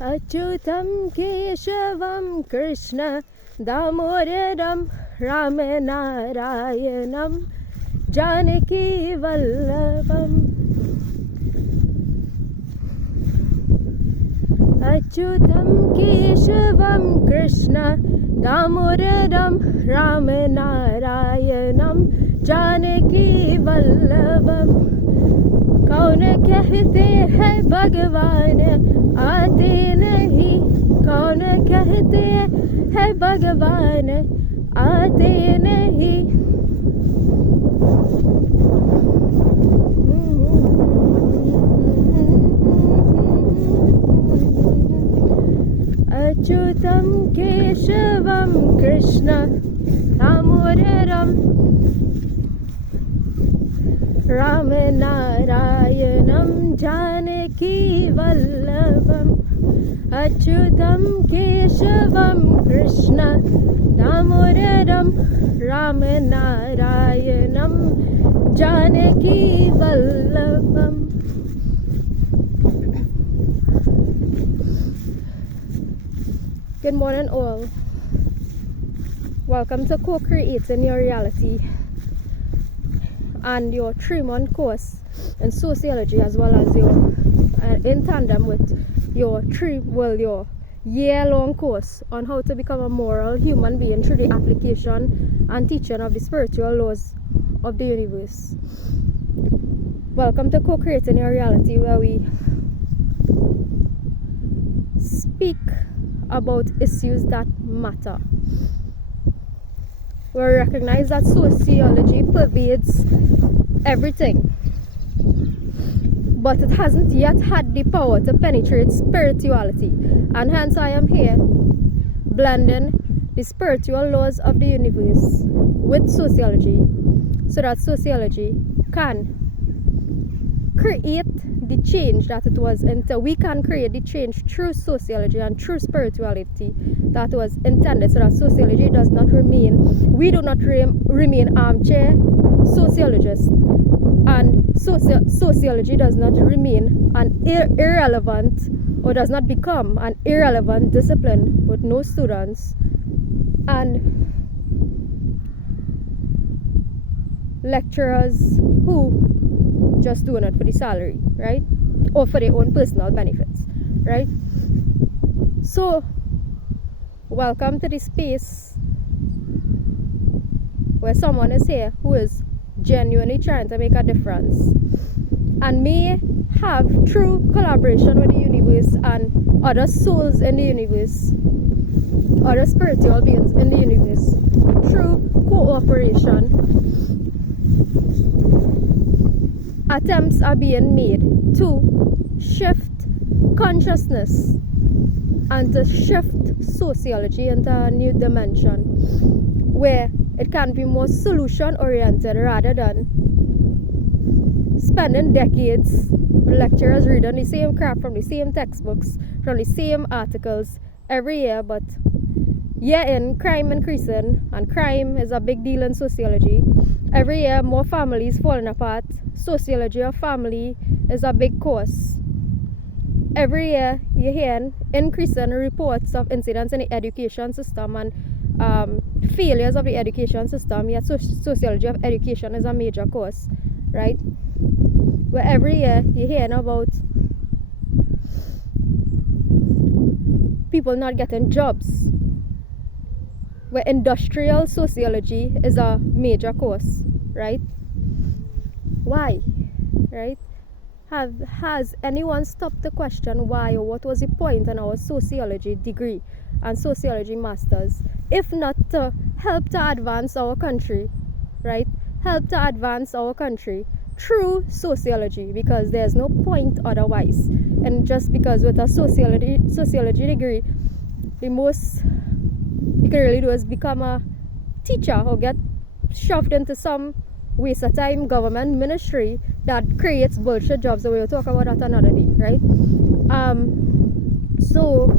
अच्युतं केशवं कृष्ण दामोदरं रामनारायणं जानकीवल्लभम् अच्युतं केशवं कृष्ण दामोदरं रामनारायणं जानकीवल्लभम् कौन कहते हैं भगवान आते नहीं कौन कहते हैं भगवान आते नहीं अच्युतं केशवं कृष्ण दामोदरं रामनारायणं जानकीवल्लभम् अच्युतं केशवं Krishna दामोदरं रामनारायणं जानकीवल्लभम् Good morning all. Welcome to Co-Creating Your Reality and your 3-month course in sociology, as well as your in tandem with your year-long course on how to become a moral human being through the application and teaching of the spiritual laws of the universe. Welcome to Co-Creating Your Reality, where we speak about issues that matter. We recognize that sociology pervades everything, but it hasn't yet had the power to penetrate spirituality, and hence I am here blending the spiritual laws of the universe with sociology, so that sociology can create the change that it was intended. We can create the change through sociology and through spirituality that was intended, so that sociology does not remain, we do not remain armchair sociologists, and sociology does not remain an irrelevant, or does not become an irrelevant discipline with no students and lecturers who just doing it for the salary, right? Or for their own personal benefits, right? So, welcome to this space where someone is here who is genuinely trying to make a difference and may have true collaboration with the universe and other souls in the universe, other spiritual beings in the universe, through cooperation. Attempts are being made to shift consciousness and to shift sociology into a new dimension where it can be more solution oriented rather than spending decades with lecturers reading the same crap from the same textbooks, from the same articles every year. But year in, crime increasing, and crime is a big deal in sociology. Every year more families falling apart. Sociology of family is a big course. Every year you hear increasing reports of incidents in the education system and failures of the education system, yet sociology of education is a major course, right? Where every year you hear about people not getting jobs, where industrial sociology is a major course, right? Why, right? Has anyone stopped to question why, or what was the point in our sociology degree and sociology masters, if not to help to advance our country, right? Help to advance our country through sociology, because there's no point otherwise. And just because with a sociology degree, the most you can really do is become a teacher or get shoved into some waste of time government ministry that creates bullshit jobs. So we'll talk about that another day, right? So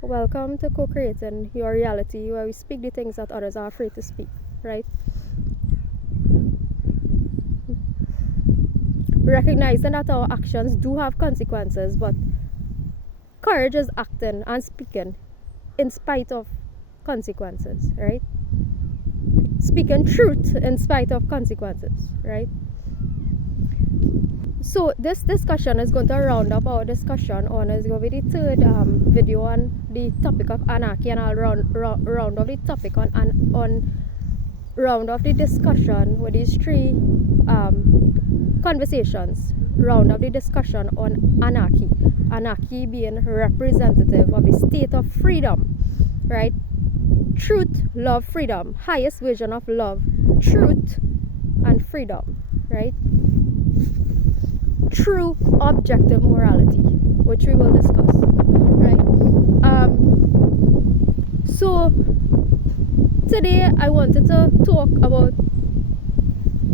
welcome to Co-Creating Your Reality, where we speak the things that others are afraid to speak, right? Recognizing that our actions do have consequences, but courage is acting and speaking in spite of consequences, right? Speaking truth in spite of consequences, right? So this discussion is going to round up our discussion on, is going to be the third video on the topic of anarchy, and I'll round off the topic on round off the discussion with these three conversations. Round up the discussion on anarchy. Anarchy being representative of the state of freedom, right? Truth, love, freedom. Highest version of love, truth, and freedom, right? True objective morality, which we will discuss, right? So today I wanted to talk about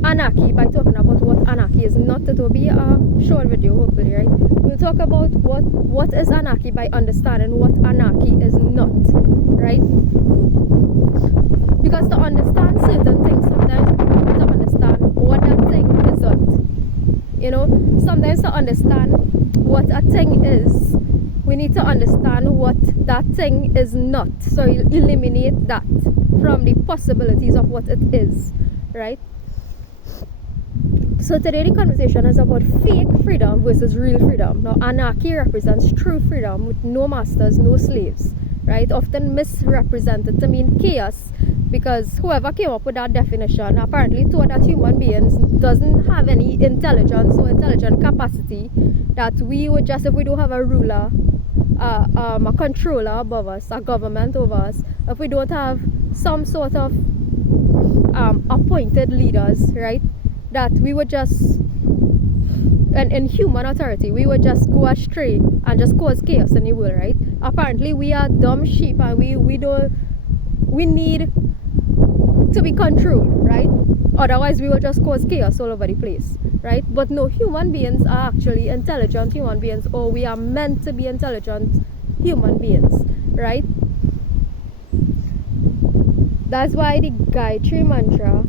anarchy by talking about what anarchy is not. It will be a short video, hopefully, right? We'll talk about what is anarchy by understanding what anarchy is not, right? Because to understand certain things, sometimes we need to understand what that thing isn't. You know, sometimes to understand what a thing is, we need to understand what that thing is not. So you eliminate that from the possibilities of what it is, right? So today the conversation is about fake freedom versus real freedom. Now anarchy represents true freedom with no masters, no slaves, right? Often misrepresented to mean chaos, because whoever came up with that definition apparently thought that human beings doesn't have any intelligence or intelligent capacity, that we would just, if we don't have a ruler, a controller above us, a government over us, if we don't have some sort of appointed leaders, right, that we would just, and in human authority, we would just go astray and just cause chaos in the world, right? Apparently we are dumb sheep, and we need to be controlled, right? Otherwise we will just cause chaos all over the place, right? But no, human beings are actually intelligent human beings, or we are meant to be intelligent human beings, right? That's why the Gayatri Mantra,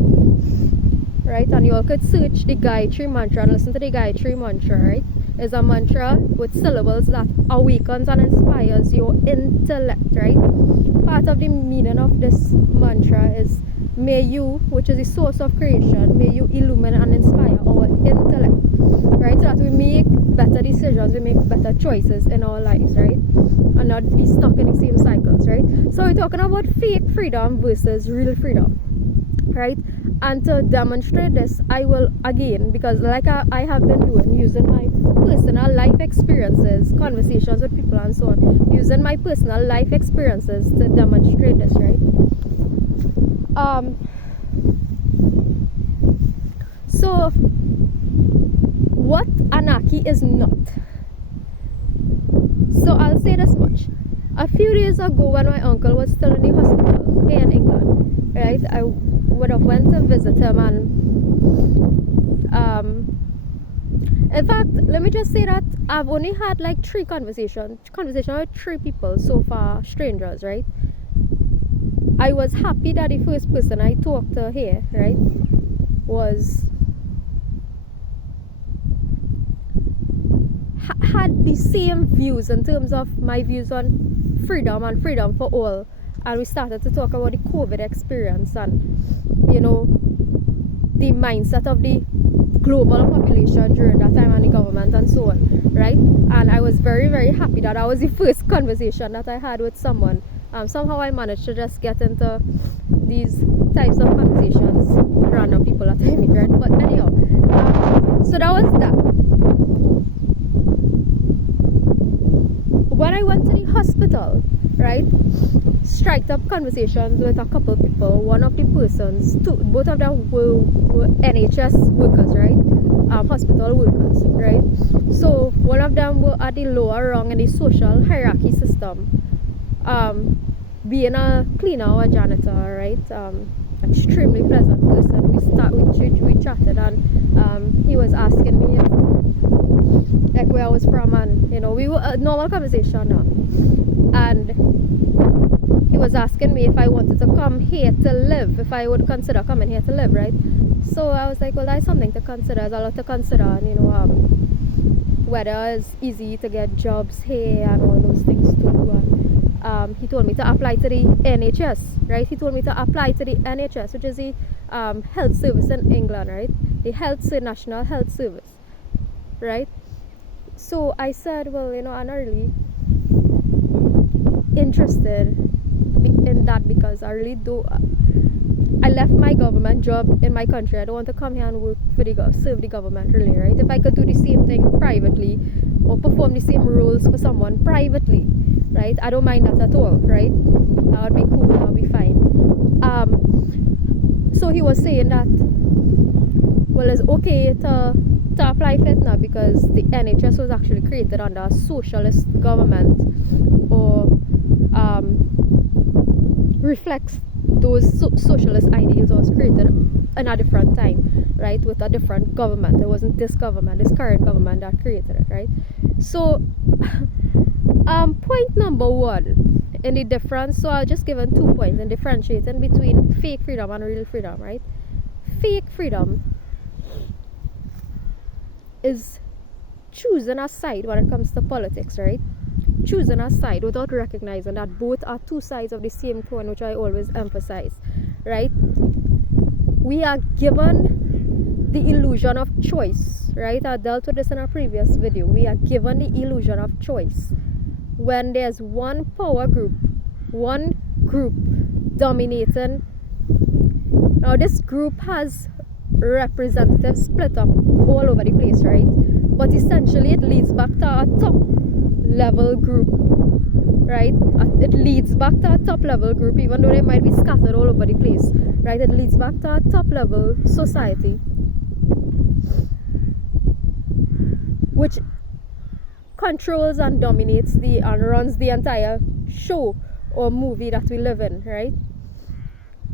right, and you all could search the Gayatri Mantra and listen to the Gayatri Mantra, right, is a mantra with syllables that awakens and inspires your intellect, right? Part of the meaning of this mantra is, may you, which is the source of creation, may you illumine and inspire our intellect, right, so that we make better decisions, we make better choices in our lives, right, and not be stuck in the same cycles, right? So we're talking about fake freedom versus real freedom, right? And to demonstrate this, I will again, because like I have been doing, using my personal life experiences, conversations with people and so on, using my personal life experiences to demonstrate this, right? So what anarchy is not. So I'll say this much. A few days ago, when my uncle was still in the hospital here in England, right, I would have went to visit him, and in fact, let me just say that I've only had like 3 conversations with 3 people so far, strangers, right? I was happy that the first person I talked to here, right, had the same views in terms of my views on freedom and freedom for all. And we started to talk about the COVID experience and, you know, the mindset of the global population during that time, and the government and so on, right? And I was very, very happy that was the first conversation that I had with someone. Somehow I managed to just get into these types of conversations with random people that I meet, right? But anyhow, so that was that. When I went to the hospital, right, striked up conversations with a couple people. One of the persons, both of them were NHS workers, right, hospital workers, right. So one of them were at the lower rung in the social hierarchy system, being a cleaner or a janitor, right. Extremely pleasant person. We chatted, and he was asking me like where I was from, and you know, we were a normal conversation now, and he was asking me if I wanted to come here to live, if I would consider coming here to live, right? So I was like, well, that's something to consider, there's a lot to consider, and you know, whether it's easy to get jobs here and all those things too. And he told me to apply to the NHS, right? He told me to apply to the NHS, which is the health service in England, right? The National Health Service, right? So I said, well, I'm not really interested in that, because I really do. I left my government job in my country. I don't want to come here and work for serve the government, really, right? If I could do the same thing privately or perform the same roles for someone privately, right? I don't mind that at all, right? That would be cool. That would be fine. So he was saying that, well, it's okay to apply for it now because the NHS was actually created under a socialist government, or reflects those socialist ideals, was created in a different time, right, with a different government. It wasn't this current government that created it, right? So point number one in the difference, so I'll just give 2 points in differentiating between fake freedom and real freedom, right? Fake freedom is choosing a side when it comes to politics, right? Choosing a side without recognizing that both are two sides of the same coin, which I always emphasize, right? We are given the illusion of choice, right? I dealt with this in a previous video. We are given the illusion of choice when there's one power group, one group dominating. Now this group has representatives split up all over the place, right? But essentially it leads back to our top level group, right? It leads back to our top level group, even though they might be scattered all over the place, right? It leads back to our top level society, which controls and dominates and runs the entire show or movie that we live in, right?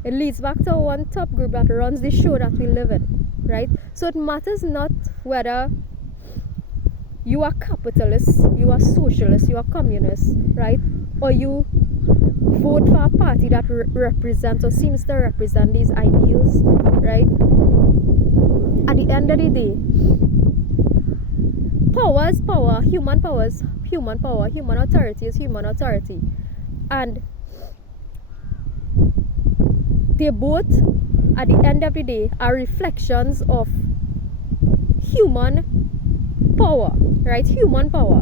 It leads back to one top group that runs the show that we live in, right? So it matters not whether you are capitalist, you are socialist, you are communist, right? Or you vote for a party that represents or seems to represent these ideals, right? At the end of the day, power is power, human power is human power, human authority is human authority. And they both, at the end of the day, are reflections of human power, right? Human power.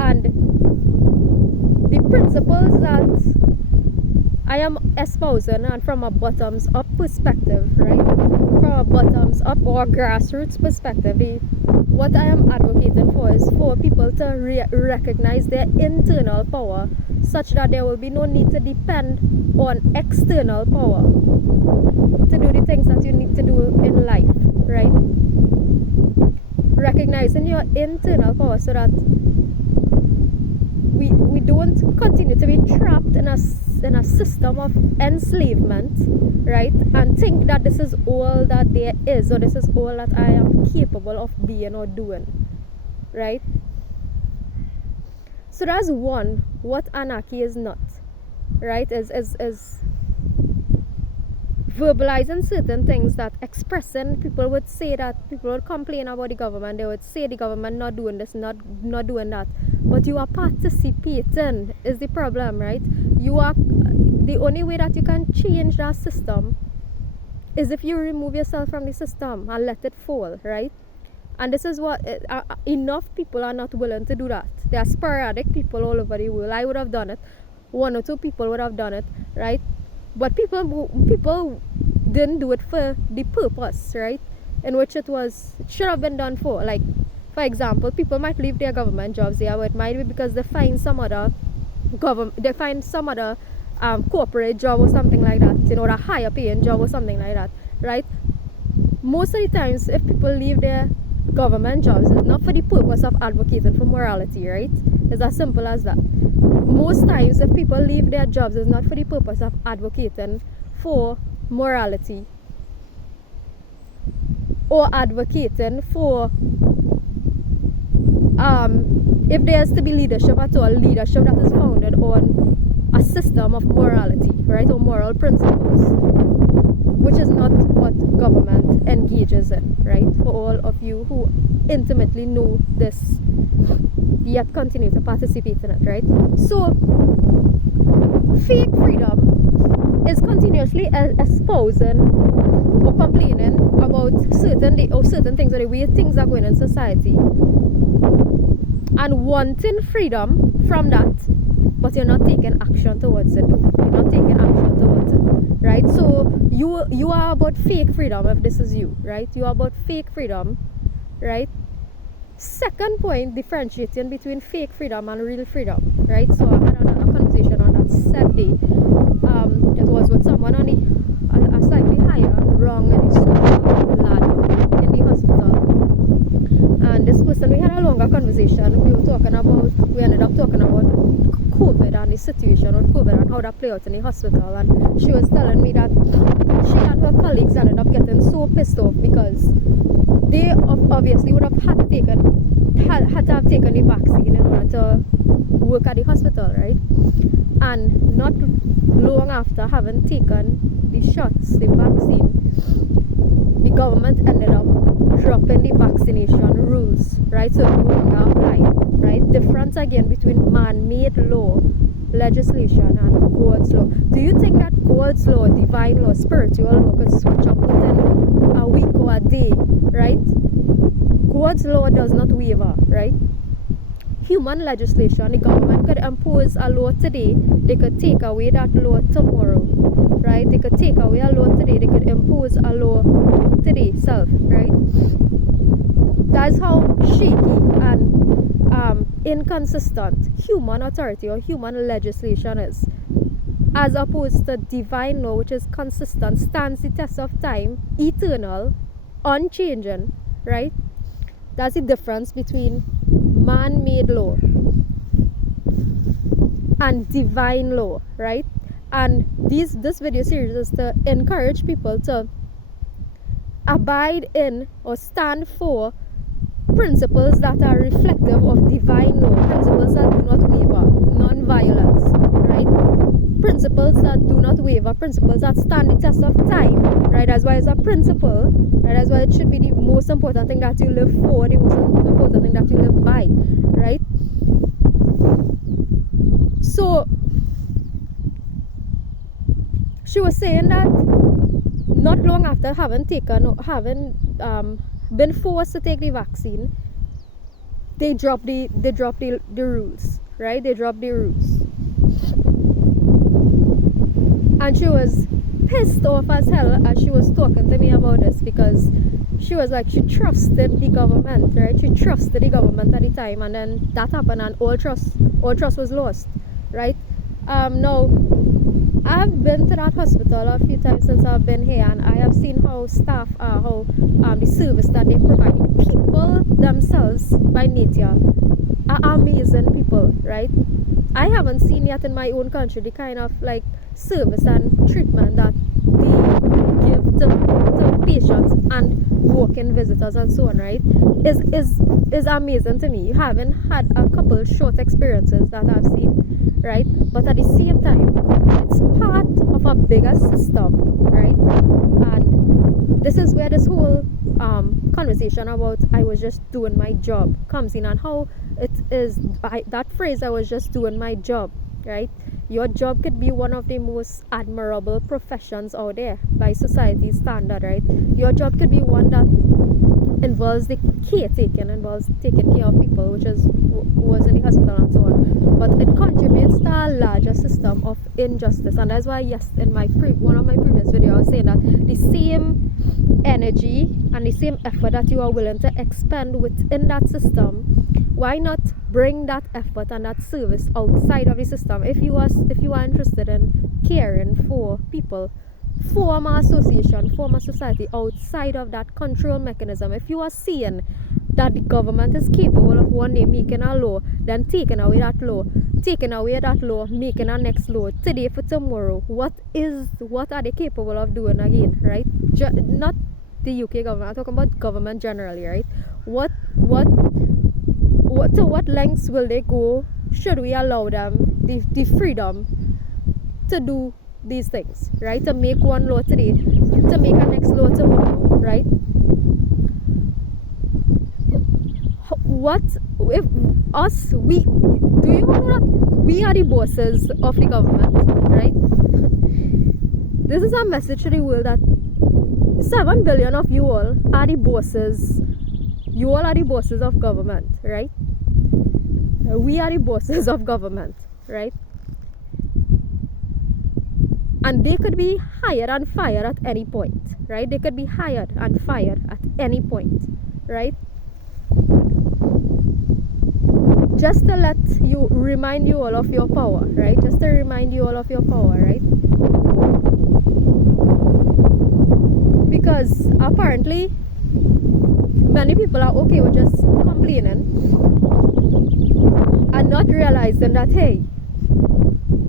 And the principles that I am espousing, and from a bottoms up perspective, right? From a bottoms up or grassroots perspective, what I am advocating for is for people to recognize their internal power, such that there will be no need to depend on external power to do the things that you need to do in life, right? Recognizing your internal power so that we don't continue to be trapped in a system of enslavement, right? And think that this is all that there is, or this is all that I am capable of being or doing, right? So that's one, what anarchy is not, right? Is verbalizing certain things, that expressing, people would say that, people would complain about the government, they would say the government not doing this, not doing that, but you are participating is the problem, right? You are, the only way that you can change that system is if you remove yourself from the system and let it fall, right? And this is what enough people are not willing to do that. There are sporadic people all over the world. I would have done it, 1 or 2 people would have done it, right? But people didn't do it for the purpose, right? In which it should have been done for. Like, for example, people might leave their government jobs there, but it might be because they find some other corporate job or something like that, or a higher paying job or something like that, right? Most of the times, if people leave their government jobs, it's not for the purpose of advocating for morality, right? It's as simple as that. Most times, if people leave their jobs, it's not for the purpose of advocating for morality or advocating for if there's to be leadership at all, leadership that is founded on a system of morality, right, or moral principles, which is not what government engages in, right? For all of you who intimately know this yet continue to participate in it, right? So fake freedom is continuously espousing or complaining about certain things or the way things are going in society, and wanting freedom from that, but you're not taking action towards it. You're not taking action towards it, right? So you are about fake freedom if this is you, right? You are about fake freedom, right? Second point, differentiating between fake freedom and real freedom, right? So I had a conversation on that Saturday. It was with someone on a slightly higher rung in the social ladder in the hospital. And this person, we had a longer conversation. We ended up talking about COVID and the situation of COVID and how that played out in the hospital. And she was telling me that she and her colleagues ended up getting so pissed off because they obviously would have had to have taken the vaccine in order to work at the hospital, right? And not long after having taken the shots, the vaccine, the government ended up dropping the vaccination rules, right? So it no longer apply, right? Difference again between man-made law, legislation, and God's law. Do you think that God's law, divine law, spiritual law could switch up within a week or a day, right? God's law does not waver, right? Human legislation, the government could impose a law today, they could take away that law tomorrow, right? They could take away a law today, they could impose a law today self, right? That's how shaky and inconsistent human authority or human legislation is, as opposed to divine law, which is consistent, stands the test of time, eternal, unchanging, right? That's the difference between man-made law and divine law, right? And this video series is to encourage people to abide in or stand for principles that are reflective of divine law, principles that do not waver, non-violence, right? Principles that do not waver, principles that stand the test of time, right? That's why it's a principle, right? That's why it should be the most important thing that you live for, the most important thing that you live by, right? So she was saying that not long after having been forced to take the vaccine, they dropped the rules, right? They dropped the rules. And she was pissed off as hell as she was talking to me about this, because she was like, she trusted the government, right? She trusted the government at the time, and then that happened and all trust was lost, right? Now I've been to that hospital a few times since I've been here, and I have seen how staff are, how the service that they provide. People themselves by nature are amazing people, right? I haven't seen yet in my own country the kind of like service and treatment that they give to patients and walk-in visitors and so on, right? Is amazing to me. Having had a couple short experiences that I've seen, right? But at the same time, it's part of a bigger system, right? And this is where this whole conversation about I was just doing my job comes in, and how it is that phrase, I was just doing my job, right? Your job could be one of the most admirable professions out there by society's standard, right? Your job could be one that involves the caretaking, involves taking care of people, which was in the hospital and so on. But it contributes to a larger system of injustice, and that's why, yes, in one of my previous videos, I was saying that the same energy and the same effort that you are willing to expend within that system, why not bring that effort and that service outside of the system? If you are interested in caring for people, form an association, form a society outside of that control mechanism. If you are seeing that the government is capable of one day making a law, then taking away that law, making a next law today for tomorrow, what are they capable of doing again, right? Not the UK government, I'm talking about government generally, right? To what lengths will they go? Should we allow them the freedom to do these things, right? To make one law today, to make a next law tomorrow, right? what if us, we, do you know that we are the bosses of the government, right? This is our message to the world, that 7 billion of you all are the bosses. You all are the bosses of government, right? We are the bosses of government, right? And they could be hired and fired at any point, right? They could be hired and fired at any point, right? Just to remind you all of your power, right? Just to remind you all of your power, right? Because apparently many people are okay with just complaining and not realizing that, hey,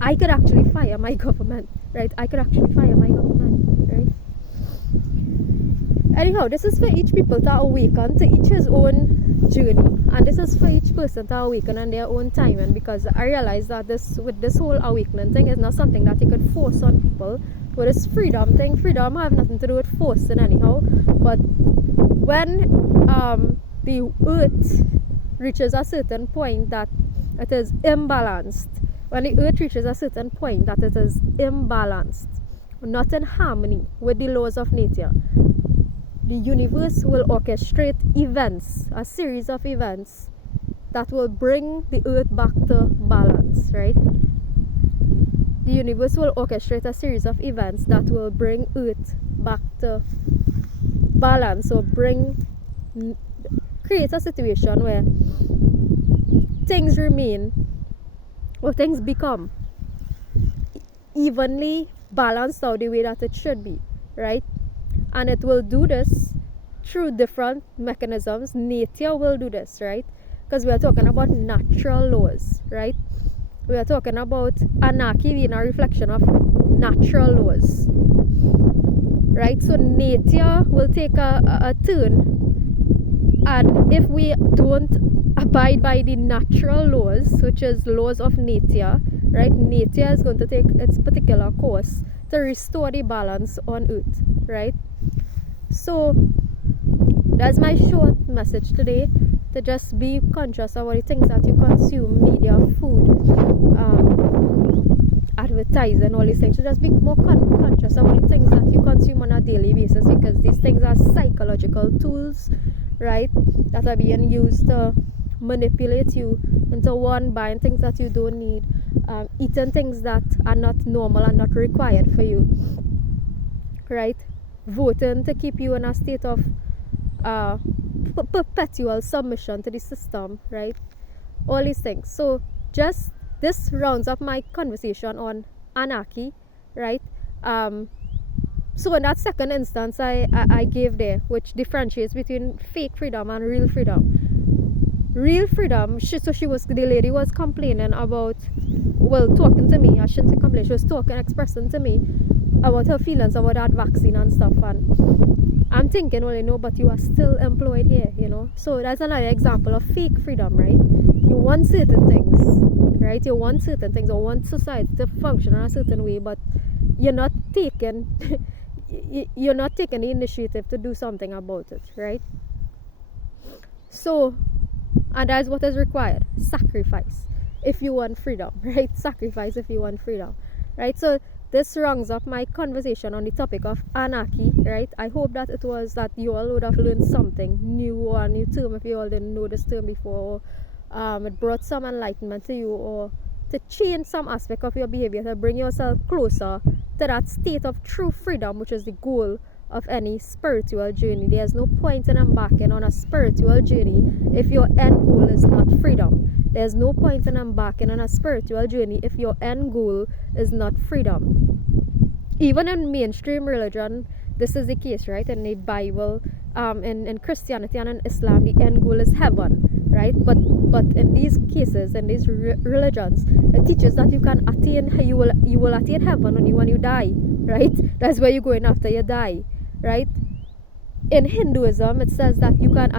I could actually fire my government, right? I could actually fire my government, right? Anyhow, this is for each people to awaken to each his own journey, and this is for each person to awaken on their own time. And because I realize that with this whole awakening thing is not something that you could force on people. With this freedom thing, freedom have nothing to do with forcing anyhow. But when the earth reaches a certain point that it is imbalanced, when the earth reaches a certain point that it is imbalanced, not in harmony with the laws of nature, the universe will orchestrate events, a series of events that will bring the earth back to balance, right? The universe will orchestrate a series of events that will bring earth back to balance, or create a situation where things remain, or things become evenly balanced out the way that it should be, right? And it will do this through different mechanisms. Nature will do this, right? Because we are talking about natural laws, right? We are talking about anarchy being a reflection of natural laws, right? So nature will take a turn, and if we don't abide by the natural laws, which is laws of nature, right? Nature is going to take its particular course to restore the balance on earth, right? So that's my short message today, to just be conscious about the things that you consume, media, food, advertising, all these things. So just be more conscious about the things that you consume on a daily basis, because these things are psychological tools, right, that are being used to manipulate you into buying things that you don't need, eating things that are not normal and not required for you, right? Voting to keep you in a state of perpetual submission to the system, right? All these things. So just this rounds up my conversation on anarchy, right? So in that second instance I gave there, which differentiates between fake freedom and real freedom. Real freedom, the lady was complaining about, well, talking to me, I shouldn't say complain, she was expressing to me about her feelings about that vaccine and stuff, and I'm thinking, well, but you are still employed here, so that's another example of fake freedom, right? You want certain things, right? You want certain things, or want society to function in a certain way, but you're not taking the initiative to do something about it, right? So, and that's what is required: sacrifice if you want freedom, right? Sacrifice if you want freedom, right? So this rounds up my conversation on the topic of anarchy, right? I hope that you all would have learned something new, or a new term if you all didn't know this term before, or it brought some enlightenment to you, or to change some aspect of your behavior, to bring yourself closer to that state of true freedom, which is the goal of any spiritual journey. There's no point in embarking on a spiritual journey if your end goal is not freedom. There's no point in embarking on a spiritual journey if your end goal is not freedom. Even in mainstream religion, this is the case, right? In the Bible, in Christianity and in Islam, the end goal is heaven, right? But in these cases, in these religions, it teaches that you will attain heaven only when you die, right? That's where you're going after you die, right? In Hinduism, it says that you can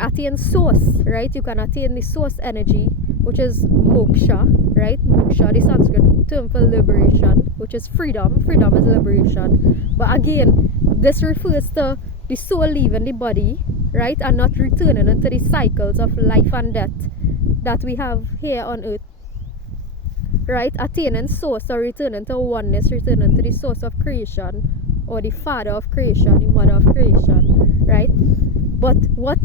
attain source, right? You can attain the source energy, which is moksha, right? Moksha, the Sanskrit term for liberation, which is freedom. Freedom is liberation. But again, this refers to the soul leaving the body, right? And not returning into the cycles of life and death that we have here on earth, right? Attaining source or returning to oneness, returning to the source of creation, or the father of creation, the mother of creation, right? But what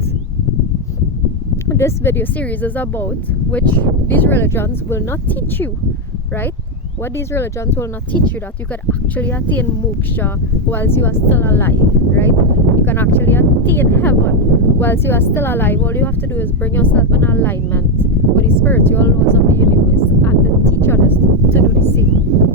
this video series is about, which these religions will not teach you, right? What these religions will not teach you, that you could actually attain moksha whilst you are still alive, right? You can actually attain heaven whilst you are still alive. All you have to do is bring yourself in alignment with the spiritual laws of the universe and to teach others to do the same.